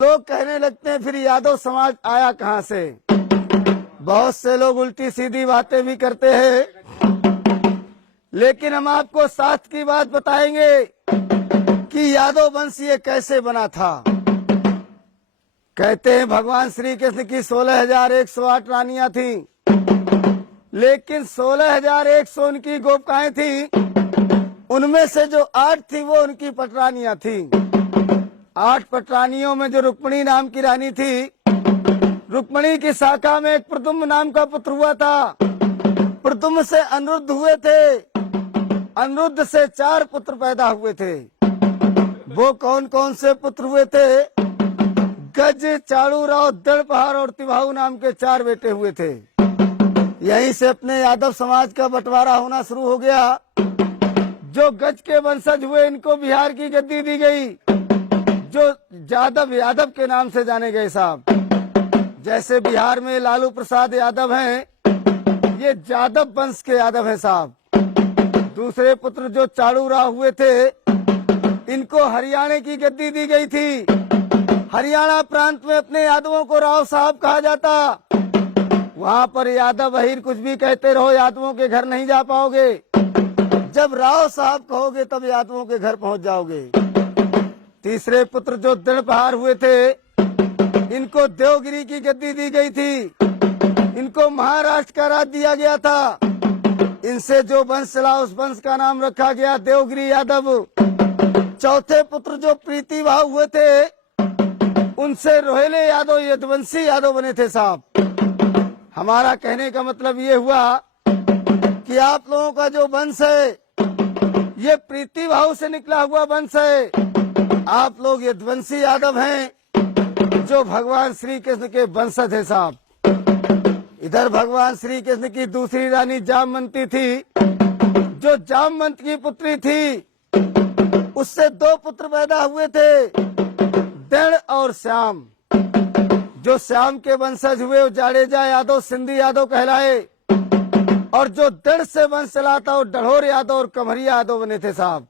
लोग कहने लगते हैं फिर यादव समाज आया कहाँ से। बहुत से लोग उल्टी सीधी बातें भी करते हैं, लेकिन हम आपको शास्त्र की बात बताएंगे कि यादव वंश ये कैसे बना था। कहते हैं भगवान श्री कृष्ण की 16,108 रानियां थीं, लेकिन 16,100 उनकी गोपिकाएं थीं, उनमें से जो 8 थी वो उनकी पटरानियां थीं। 8 पटरानियों में जो रुक्मिणी नाम की रानी थी, रुक्मिणी की शाखा में एक प्रद्युम्न नाम का पुत्र हुआ था। प्रद्युम्न से अनिरुद्ध हुए थे, अनिरुद्ध से 4 पुत्र पैदा हुए थे। वो कौन कौन से पुत्र हुए थे? गज, चाड़ूराव, दड़पहार और तिभाऊ नाम के 4 बेटे हुए थे। यहीं से अपने यादव समाज का बंटवारा होना शुरू हो गया। जो गज के वंशज हुए इनको बिहार की गद्दी दी गई, जो यादव के नाम से जाने गए साहब। जैसे बिहार में लालू प्रसाद यादव हैं, ये यादव वंश के यादव हैं साहब। दूसरे पुत्र जो चाड़ूराव हुए थे, इनको हरियाणा की गद्दी दी गई थी। हरियाणा प्रांत में अपने यादवों को राव साहब कहा जाता। वहाँ पर यादव अहीर कुछ भी कहते रहो, यादवों के घर नहीं जा पाओगे। जब राव साहब कहोगे तब यादवों के घर पहुँच जाओगे। तीसरे पुत्र जो दड़पहार हुए थे, इनको देवगिरी की गद्दी दी गई थी। इनको महाराष्ट्र का राज दिया गया था। इनसे जो वंश चला उस वंश का नाम रखा गया देवगिरी यादव। चौथे पुत्र जो प्रीतिभाव हुए थे, उनसे रोहिले यादव यदुवंशी यादव बने थे साहब। हमारा कहने का मतलब ये हुआ कि आप लोगों का जो वंश है ये प्रीतिभाव से निकला हुआ वंश है। आप लोग यदुवंशी यादव हैं, जो भगवान श्री कृष्ण के वंशज है साहब। इधर भगवान श्री कृष्ण की दूसरी रानी जामवंती थी, जो जामवंत की पुत्री थी। उससे 2 पुत्र पैदा हुए थे, दृढ़ और श्याम। जो श्याम के वंशज हुए वो जाडेजा यादव, सिंधी यादव कहलाए, और जो दृढ़ से वंश चला था वो डढ़ोर यादव और कमरिया यादव बने थे साहब।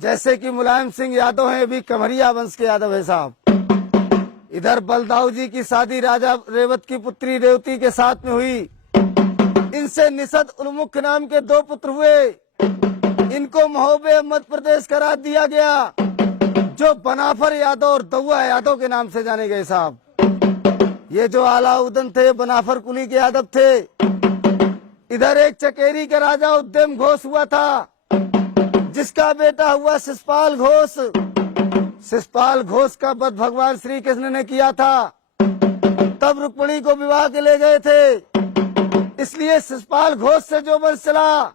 जैसे कि मुलायम सिंह यादव हैं, भी कमरिया वंश के यादव है साहब। इधर बलदाऊ जी की शादी राजा रेवत की पुत्री रेवती के साथ में हुई। इनसे निषद उन्मुख नाम के 2 पुत्र हुए। इनको महोबे मध्य प्रदेश का राज दिया गया, जो बनाफर यादव और दौआ यादव के नाम से जाने गए साहब। ये जो अलाउद्दीन थे बनाफर कुली के यादव थे। इधर एक चकेरी का राजा उद्यम घोष हुआ था, जिसका बेटा हुआ शिषपाल घोष। शिषपाल घोष का वध भगवान श्री कृष्ण ने किया था। तब रुक्मिणी को विवाह के ले गए थे, इसलिए शिषपाल घोष से जो वंश चला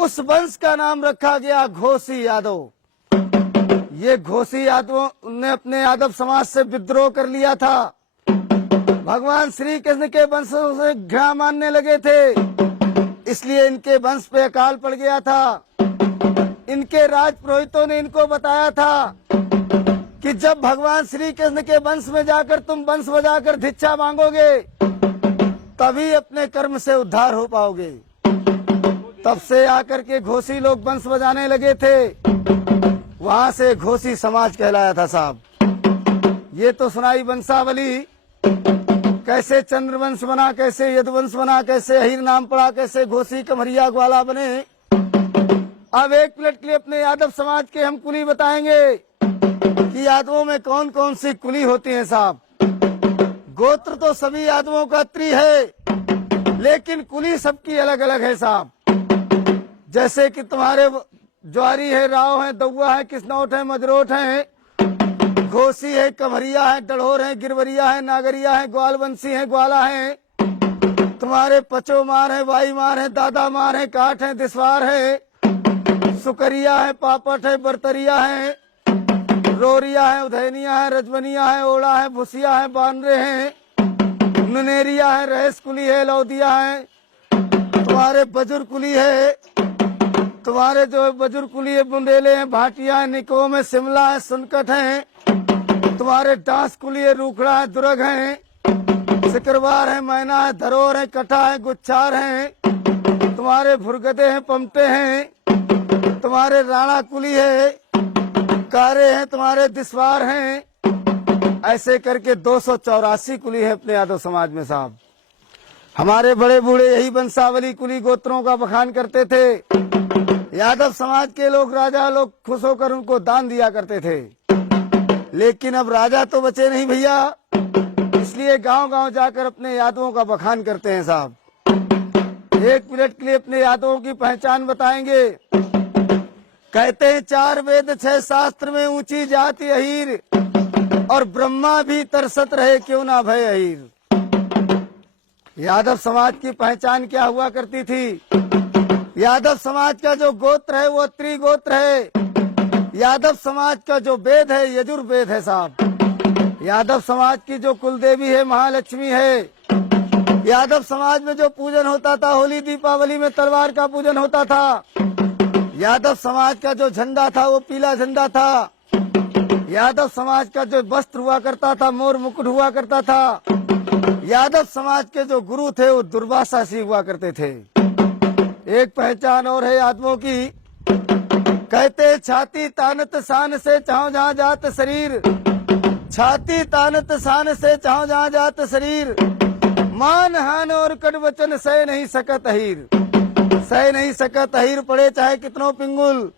उस वंश का नाम रखा गया घोषी यादव। ये घोषी यादवों ने अपने यादव समाज से विद्रोह कर लिया था। भगवान श्री कृष्ण के वंशों से घृणा मानने लगे थे, इसलिए इनके वंश पे अकाल पड़ गया था। इनके राज पुरोहितों ने इनको बताया था कि जब भगवान श्री कृष्ण के वंश में जाकर तुम वंश बजाकर भिक्षा मांगोगे, तभी अपने कर्म से उद्धार हो पाओगे। तब से आकर के घोषी लोग वंश बजाने लगे थे। वहां से घोषी समाज कहलाया था साहब। ये तो सुनाई वंशावली, कैसे चंद्रवंश बना, कैसे यदुवंश बना, कैसे अहीर नाम पड़ा, कैसे घोषी कमरिया ग्वाला बने। अब एक मिनट के लिए अपने यादव समाज के हम कुली बताएंगे कि यादवों में कौन कौन सी कुली होती है साहब। गोत्र तो सभी यादवों का त्रि है, लेकिन कुली सबकी अलग अलग है साहब। जैसे कि तुम्हारे ज्वारी है, राव है, दौआ है, किसनौट है, मजरोट है, घोसी है, कमरिया है, डढ़ोर है, गिरवरिया है, नागरिया है, ग्वालवंशी है, ग्वाला है। तुम्हारे पचोमार है, वाईमार है, दादा मार है, काठ है, दिसवार है, सुकरिया है, पापट है, बरतरिया है, रोरिया है, उधैनिया है, रजवनिया है, ओड़ा है, भुसिया है, बानरे हैं, नुनेरिया है, रहेस कुली है, लौदिया है। तुम्हारे बजुर्ग कुली है, तुम्हारे जो बजुर्ग कुली है, बुंदेले हैं, भाटिया है, निकोम है, शिमला है, सुनकट है। तुम्हारे डांस कुली है, रूखड़ा है, दुर्ग है, सिकरवार है, मैना है, धरोर है, कटा है, गुच्छार है। तुम्हारे भुरगदे हैं, पमटे हैं। तुम्हारे राणा कुली है, कारे हैं, तुम्हारे दिसवार हैं। ऐसे करके 284 कुली है अपने यादव समाज में साहब। हमारे बड़े बूढ़े यही वंशावली कुली गोत्रों का बखान करते थे। यादव समाज के लोग, राजा लोग खुश होकर उनको दान दिया करते थे। लेकिन अब राजा तो बचे नहीं भैया, इसलिए गांव गांव जाकर अपने यादवों का बखान करते हैं साहब। 1 मिनट के लिए अपने यादवों की पहचान बताएंगे। कहते हैं 4 वेद 6 शास्त्र में ऊंची जाति अहीर, और ब्रह्मा भी तरसत रहे क्यों ना भय अहीर। यादव समाज की पहचान क्या हुआ करती थी? यादव समाज का जो गोत्र है वो त्रिगोत्र है। यादव समाज का जो वेद है यजुर्वेद है साहब। यादव समाज की जो कुलदेवी है महालक्ष्मी है। यादव समाज में जो पूजन होता था, होली दीपावली में तलवार का पूजन होता था। यादव समाज का जो झंडा था वो पीला झंडा था। यादव समाज का जो वस्त्र हुआ करता था मोर मुकुट हुआ करता था। यादव समाज के जो गुरु थे वो दुर्वासा सिंह हुआ करते थे। एक पहचान और है यादवों की। कहते छाती तानत शान से चाहो जहाँ जात शरीर, छाती तानत शान से चाहो जहाँ जात शरीर, मान हान और कड़ वचन सह नहीं सकत अहीर। सह नहीं सकत अहीर पड़े चाहे कितनों पिंगुल,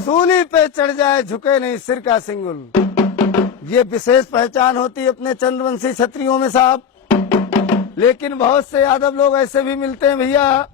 सूली पे चढ़ जाए झुके नहीं सिर का सिंगुल। ये विशेष पहचान होती है अपने चंद्रवंशी क्षत्रियों में साहब। लेकिन बहुत से यादव लोग ऐसे भी मिलते हैं भैया